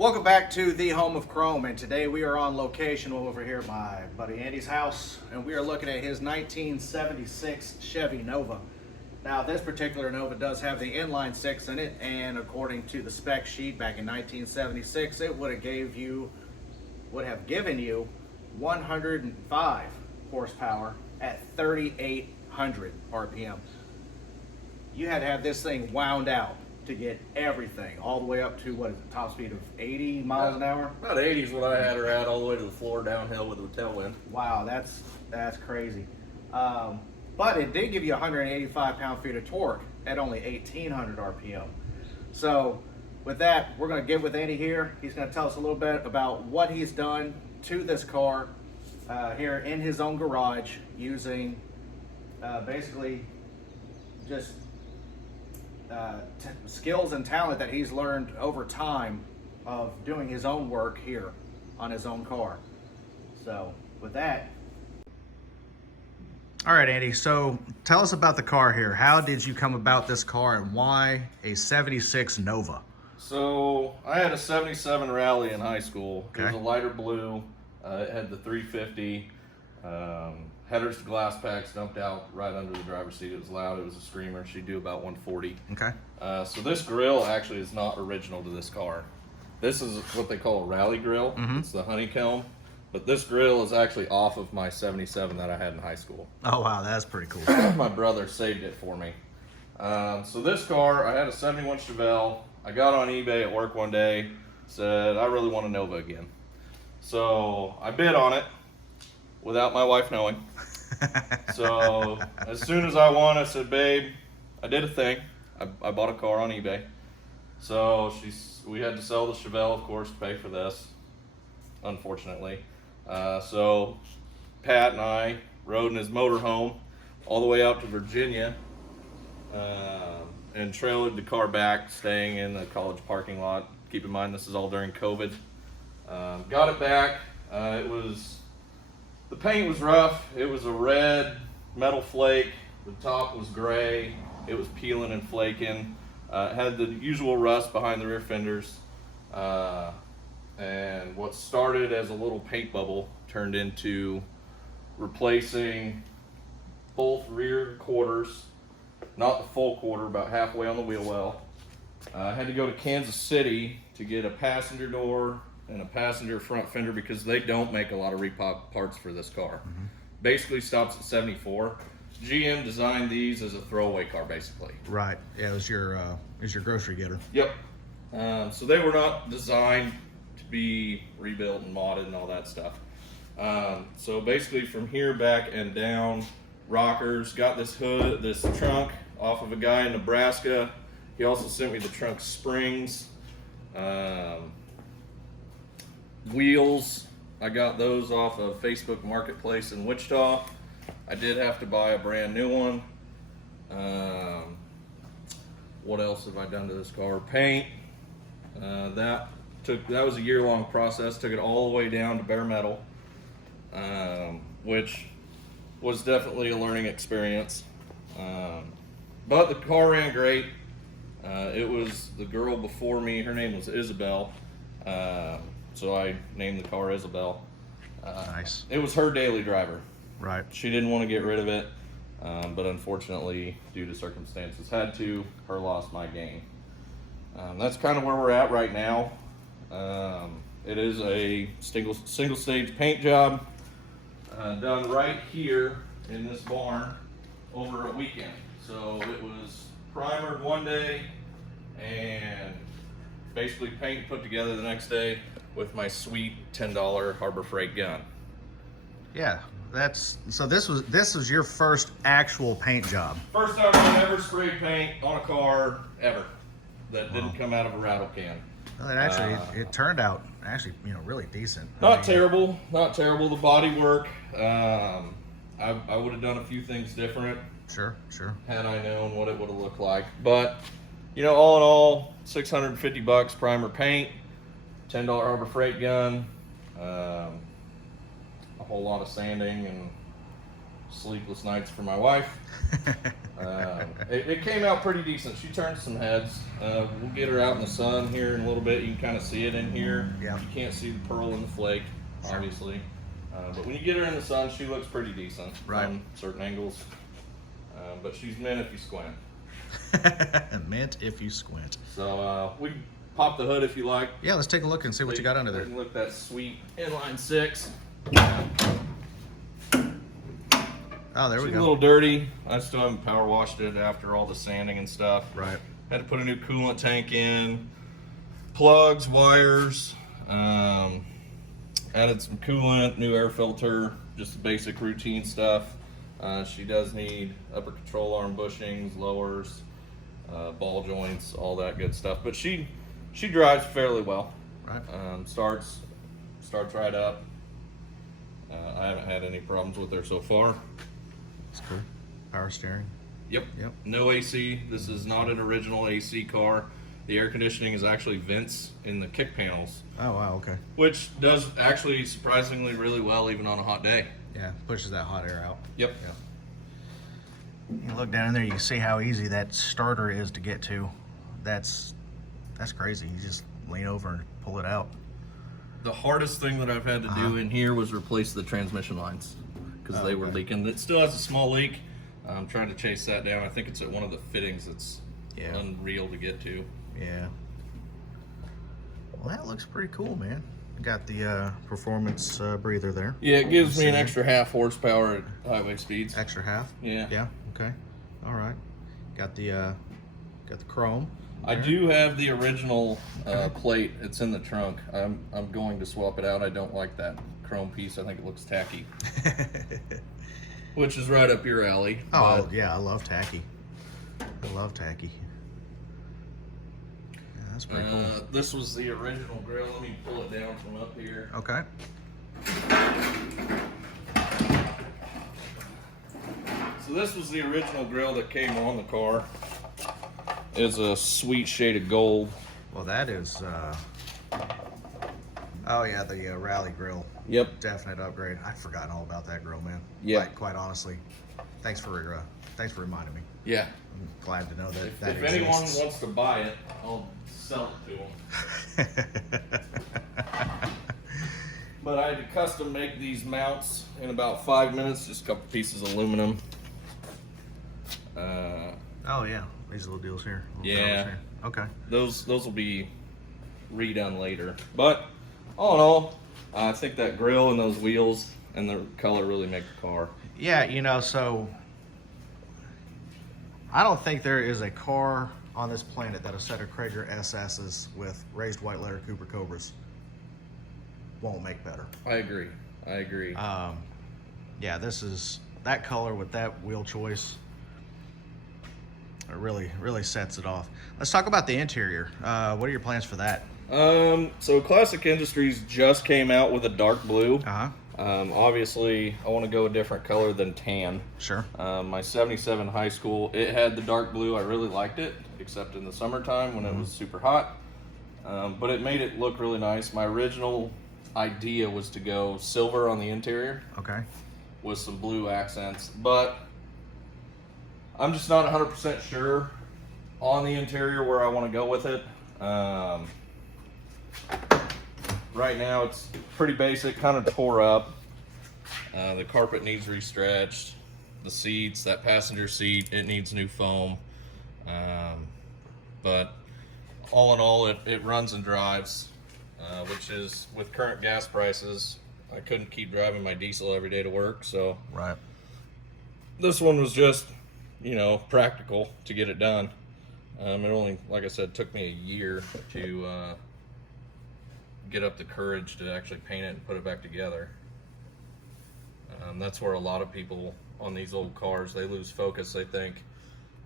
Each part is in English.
Welcome back to the home of Chrome, and today we are on location over here at my buddy Andy's house, and we are looking at his 1976 Chevy Nova. Now this particular Nova does have the inline six in it, and according to the spec sheet back in 1976, it would have given you 105 horsepower at 3,800 RPM. You had to have this thing wound out to get everything all the way up to, what is it, top speed of 80 miles an hour? About 80 is what I had her at, all the way to the floor downhill with the tailwind. Wow, that's crazy. But it did give you 185 pound-feet of torque at only 1,800 RPM. So with that, we're going to get with Andy here. He's going to tell us a little bit about what he's done to this car here in his own garage using basically just skills and talent that he's learned over time of doing his own work here on his own car. So with that, all right, Andy, so tell us about the car here. How did you come about this car, and why a 76 Nova? So I had a 77 Rally in high school. Okay. It was a lighter blue. It had the 350. Headers to glass packs dumped out right under the driver's seat. It was loud. It was a screamer. She'd do about 140. Okay. So this grill actually is not original to this car. This is what they call a rally grill. It's the honeycomb. But this grill is actually off of my 77 that I had in high school. Oh, wow, that's pretty cool. My brother saved it for me. So this car, I had a 71 Chevelle. I got on eBay at work one day, said, I really want a Nova again. So I bid on it without my wife knowing. So as soon as I won, I said, babe, I did a thing. I bought a car on eBay. So we had to sell the Chevelle, of course, to pay for this, unfortunately. So Pat and I rode in his motorhome all the way out to Virginia and trailered the car back, staying in the college parking lot. Keep in mind, this is all during COVID. Got it back. The paint was rough. It was a red metal flake. The top was gray. It was peeling and flaking. It had the usual rust behind the rear fenders. And what started as a little paint bubble turned into replacing both rear quarters, not the full quarter, about halfway on the wheel well. I had to go to Kansas City to get a passenger door and a passenger front fender because they don't make a lot of repop parts for this car. Basically stops at 74. GM designed these as a throwaway car, basically. Right. Yeah, it was your grocery getter. Yep. So they were not designed to be rebuilt and modded and all that stuff. So basically from here back and down, rockers, got this trunk off of a guy in Nebraska. He also sent me the trunk springs. Wheels, I got those off of Facebook Marketplace in Wichita. I did have to buy a brand new one. What else have I done to this car? Paint. That was a year-long process. Took it all the way down to bare metal, which was definitely a learning experience. But the car ran great. It was the girl before me. Her name was Isabel. So I named the car Isabel. Nice. It was her daily driver. Right. She didn't want to get rid of it, but unfortunately, due to circumstances, had to. Her loss, my gain. That's kind of where we're at right now. It is a single stage paint job done right here in this barn over a weekend. So it was primered one day and basically paint put together the next day with my sweet $10 Harbor Freight gun. Yeah, so this was your first actual paint job. First time I ever sprayed paint on a car ever that didn't come out of a rattle can. Well, it turned out actually, really decent. Not terrible. The body work, I would have done a few things different. Sure. Had I known what it would have looked like. But, all in all, $650 primer paint, $10 Harbor Freight gun, a whole lot of sanding and sleepless nights for my wife. It came out pretty decent. She turned some heads. We'll get her out in the sun here in a little bit. You can kind of see it in here. Yeah. You can't see the pearl and the flake, obviously. But when you get her in the sun, she looks pretty decent from certain angles. But she's mint if you squint. Mint if you squint. So we can pop the hood if you like. Yeah, let's take a look and see what you got under there. Look, that sweet inline six. Oh, there we She's go. a little dirty. I still haven't power washed it after all the sanding and stuff. Right. Had to put a new coolant tank in, plugs, wires, added some coolant, new air filter, just the basic routine stuff. She does need upper control arm bushings, lowers, ball joints, all that good stuff. But she drives fairly well. Right. Starts right up. I haven't had any problems with her so far. That's cool. Power steering. Yep. Yep. No AC. This is not an original AC car. The air conditioning is actually vents in the kick panels, Oh, wow, okay. which does actually surprisingly really well even on a hot day. Yeah, pushes that hot air out. Yep. You look down in there, you can see how easy that starter is to get to. That's crazy. You just lean over and pull it out. The hardest thing that I've had to do in here was replace the transmission lines because they were leaking. It still has a small leak. I'm trying to chase that down. I think it's at one of the fittings that's unreal to get to. Yeah. Well, that looks pretty cool, man. Got the performance breather there. Yeah, it gives me an extra half horsepower at highway speeds. Extra half? Yeah. Yeah, okay. All right. Got the chrome. I do have the original plate. It's in the trunk. I'm going to swap it out. I don't like that chrome piece. I think it looks tacky. Which is right up your alley. Oh, yeah, I love tacky. I love tacky. Yeah, that's pretty cool. This was the original grill. Let me pull it down from up here. Okay. So this was the original grill that came on the car. It's a sweet shade of gold. Well, that is, oh yeah, the Rally grill. Yep. Definite upgrade. I'd forgotten all about that grill, man. Yeah. Like, quite honestly. Thanks for reminding me. Yeah. I'm glad to know that If that anyone exists. wants to buy it, I'll sell it to them. But I had to custom make these mounts in about 5 minutes, just a couple pieces of aluminum. Oh yeah, these little deals here. Little Yeah. covers here. Okay. Those will be redone later. But all in all, I think that grill and those wheels and the color really make the car. Yeah, you know, so I don't think there is a car on this planet that a set of Krager SS's with raised white letter Cooper Cobras won't make better. I agree. Yeah, this is that color with that wheel choice. It really sets it off. Let's talk about the interior. What are your plans for that? So Classic Industries just came out with a dark blue. Uh-huh. Obviously, I want to go a different color than tan. Sure. My 77 high school, it had the dark blue. I really liked it, except in the summertime when it was super hot. But it made it look really nice. My original idea was to go silver on the interior Okay. with some blue accents, but I'm just not 100% sure on the interior where I want to go with it. Right now it's pretty basic, kind of tore up. The carpet needs restretched. The seats, that passenger seat, it needs new foam. But all in all, it runs and drives, which is, with current gas prices, I couldn't keep driving my diesel every day to work, so Right. this one was just, practical to get it done. It only, like I said, took me a year to get up the courage to actually paint it and put it back together. That's where a lot of people on these old cars, they lose focus. They think,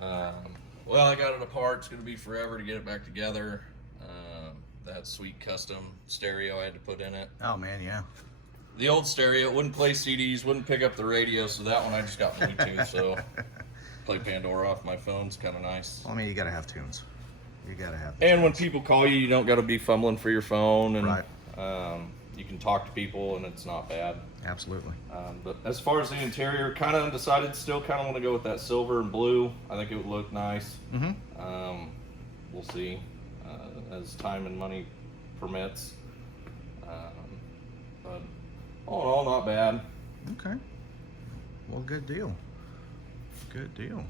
well, I got it apart, it's going to be forever to get it back together. That sweet custom stereo I had to put in it. Oh man, yeah. The old stereo, it wouldn't play CDs, wouldn't pick up the radio, so that one I just got Bluetooth, so play Pandora off my phone's kind of nice. Well, I mean, you gotta have tunes. You gotta have. And when people call you, you don't got to be fumbling for your phone, and Right. you can talk to people and it's not bad. Absolutely. But as far as the interior, kind of undecided. Still kind of want to go with that silver and blue. I think it would look nice. We'll see as time and money permits. But all in all, not bad. Okay. Well, good deal. Good deal.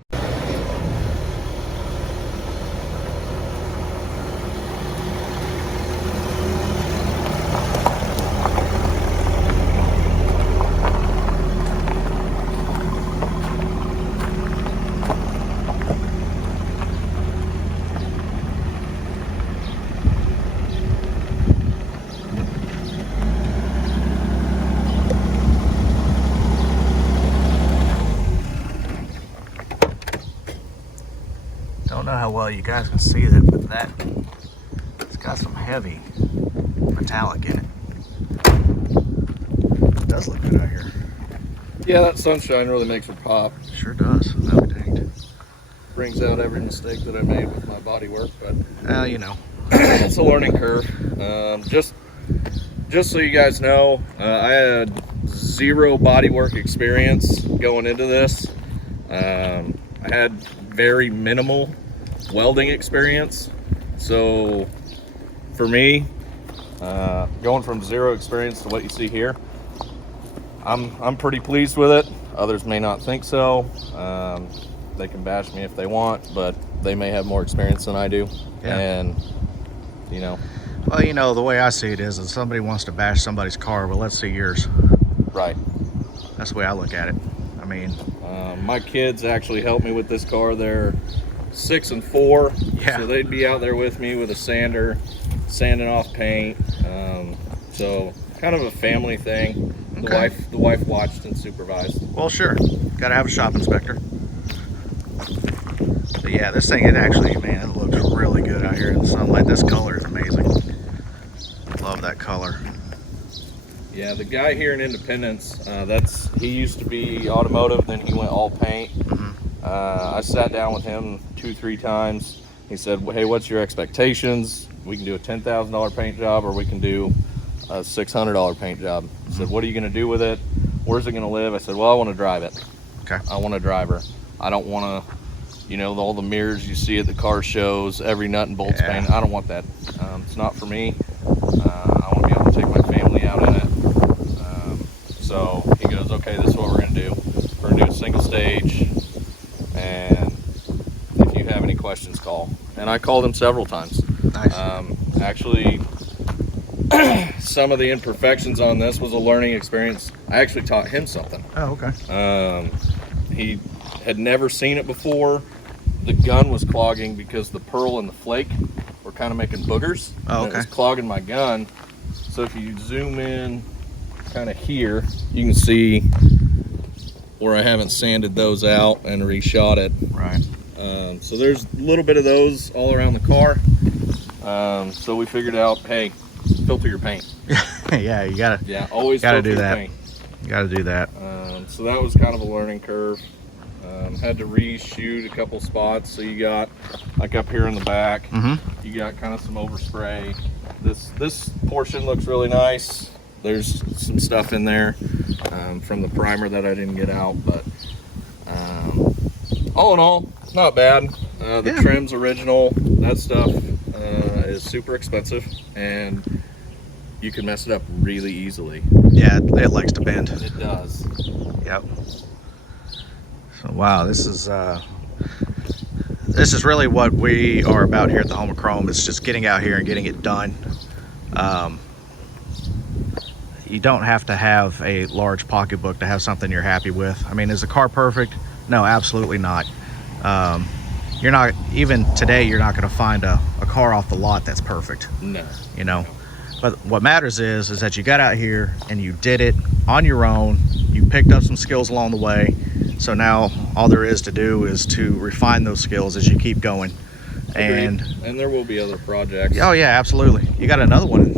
Don't know how well you guys can see that, but it's got some heavy metallic in it. It does look good out here. Yeah, that sunshine really makes it pop. Sure does. No, dang. Brings out every mistake that I made with my body work, but You know. it's a learning curve. Just so you guys know, I had zero body work experience going into this. I had very minimal welding experience, so for me, going from zero experience to what you see here, I'm pretty pleased with it. Others may not think so. They can bash me if they want, but they may have more experience than I do. Yeah. And you know, Well, you know, the way I see it is that somebody wants to bash somebody's car, but let's see yours. right. That's the way I look at it. I mean, My kids actually helped me with this car. They're 6 and 4, Yeah. so they'd be out there with me with a sander, sanding off paint. So kind of a family thing. Okay. The wife watched and supervised. well, sure. Got to have a shop inspector. But yeah, this thing, it actually, man, it looks really good out here in the sunlight. This color is amazing. Love that color. Yeah, the guy here in Independence, he used to be automotive, then he went all paint. I sat down with him 2-3 times. He said, hey, what's your expectations? We can do a $10,000 paint job, or we can do a $600 paint job. He said, what are you going to do with it? Where's it going to live? I said, well, I want to drive it. Okay. I want a driver. I don't want to, you know, all the mirrors you see at the car shows, every nut and bolts Yeah. painted. I don't want that. It's not for me. I want to be able to take my family out in it. So he goes, okay, this is what we're going to do. We're going to do a single stage, and if you have any questions, call. And I called him several times. Nice. Actually, some of the imperfections on this was a learning experience. I actually taught him something. Oh, okay. He had never seen it before. The gun was clogging because the pearl and the flake were kind of making boogers. Oh, And it was okay. clogging my gun. So if you zoom in kind of here, you can see where I haven't sanded those out and reshot it. Right. So there's a little bit of those all around the car. So we figured out, hey, filter your paint. Yeah, you gotta Yeah, always Gotta filter do your that. paint. do that. So that was kind of a learning curve. Had to reshoot a couple spots. So you got, like up here in the back, you got kind of some overspray. This portion looks really nice. There's some stuff in there from the primer that I didn't get out, but all in all, not bad. The Yeah. trim's original. That stuff is super expensive, and you can mess it up really easily. Yeah, it likes to bend. It does. Yep. So wow, this is really what we are about here at the Home of Chrome. It's just getting out here and getting it done. You don't have to have a large pocketbook to have something you're happy with. I mean, is the car perfect? No, absolutely not. You're not, even today, you're not going to find a car off the lot that's perfect, No. you know. But what matters is that you got out here and you did it on your own. You picked up some skills along the way. So now all there is to do is to refine those skills as you keep going. And there will be other projects. oh yeah, absolutely. You got another one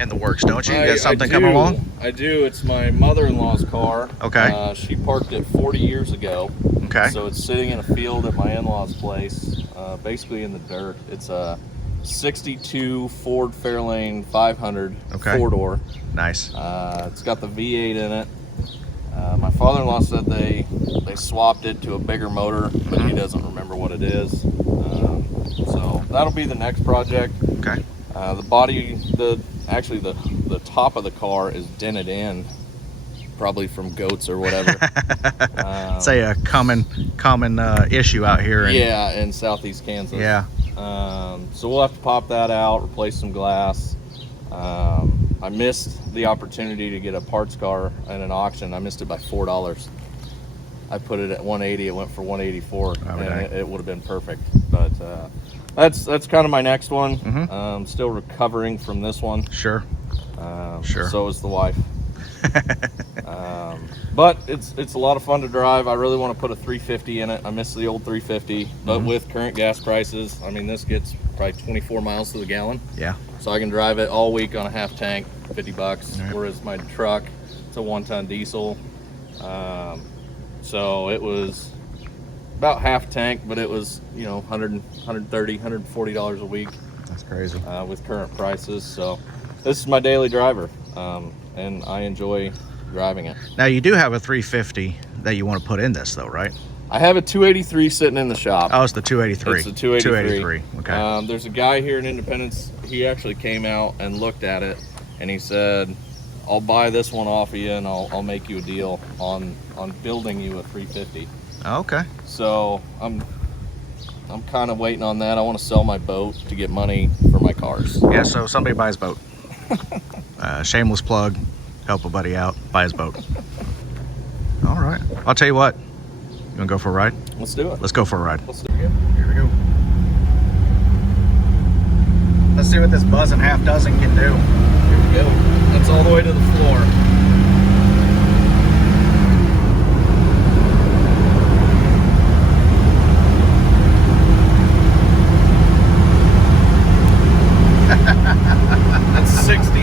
in the works, don't you? You got something coming along? I do. It's my mother-in-law's car. Okay. She parked it 40 years ago. Okay. So it's sitting in a field at my in-law's place, basically in the dirt. It's a '62 Ford Fairlane 500 Okay. 4-door. Nice. It's got the V8 in it. My father-in-law said they swapped it to a bigger motor, but he doesn't remember what it is. So that'll be the next project. Okay. The body, actually the top of the car is dented in, probably from goats or whatever. Say a common issue out here. Yeah, in southeast Kansas. Yeah. So we'll have to pop that out, replace some glass. I missed the opportunity to get a parts car at an auction. I missed it by $4. I put it at 180. It went for 184, and it would have been perfect. But that's kind of my next one. Still recovering from this one. Sure. Sure. So is the wife. But it's a lot of fun to drive. I really want to put a 350 in it. I miss the old 350, but with current gas prices, I mean, this gets probably 24 miles to the gallon. Yeah. So I can drive it all week on a half tank, $50. Right. Whereas my truck, it's a 1-ton diesel. So it was about half tank, but it was, you know, $130, $140 a week. That's crazy. With current prices. So this is my daily driver, and I enjoy driving it. Now you do have a 350 that you want to put in this though, right? I have a 283 sitting in the shop. Oh, it's the 283. It's the 283. Okay. There's a guy here in Independence. He actually came out and looked at it, and he said, "I'll buy this one off of you, and I'll make you a deal on building you a 350." Okay. So I'm kind of waiting on that. I want to sell my boat to get money for my cars. Yeah. So somebody buys a boat. Shameless plug. Help a buddy out. Buy his boat. All right. I'll tell you what. You want to go for a ride? Let's do it. Let's go for a ride. Let's do it. Here we go. Let's see what this buzzing half dozen can do. Here we go. That's all the way to the floor. That's 60.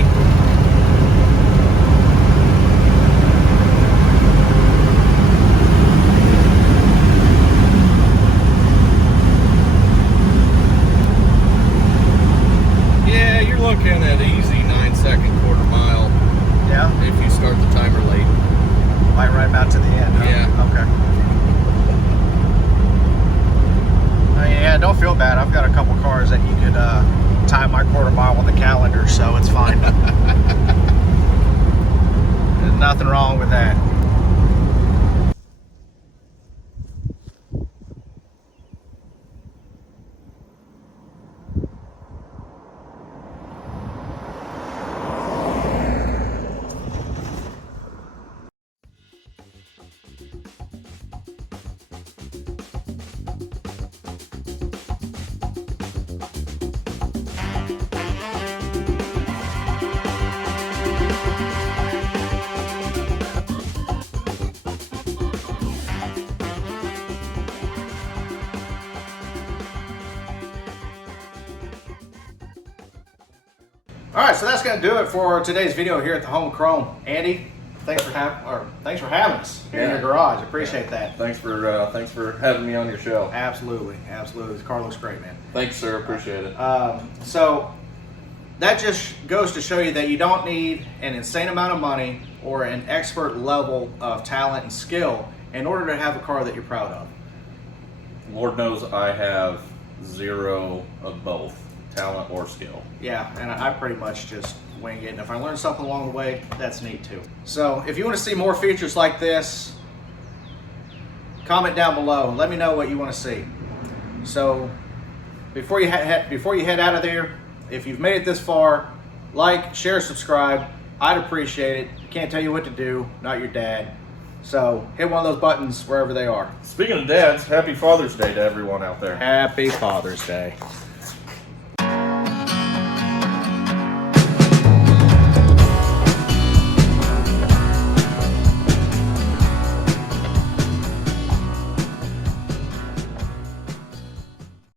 Yeah, you're looking at easy 9-second quarter mile Yeah. if you start the timer late. Might ride him out to the end. Huh? Yeah. Okay. Yeah, don't feel bad. I've got a couple cars that you could time my quarter mile on the calendar, so it's fine. There's nothing wrong with that. All right, so that's going to do it for today's video here at the Home Chrome. Andy, thanks for having us here in your garage. Appreciate that. Thanks for having me on your show. Absolutely. The car looks great, man. Thanks, sir. Appreciate it. So that just goes to show you that you don't need an insane amount of money or an expert level of talent and skill in order to have a car that you're proud of. Lord knows I have zero of both, talent or skill. Yeah, and I pretty much just wing it. And if I learn something along the way, that's neat too. So if you want to see more features like this, comment down below and let me know what you want to see. So before you head out of there, if you've made it this far, like, share, subscribe. I'd appreciate it. Can't tell you what to do, not your dad. So hit one of those buttons wherever they are. Speaking of dads, happy Father's Day to everyone out there. Happy Father's Day.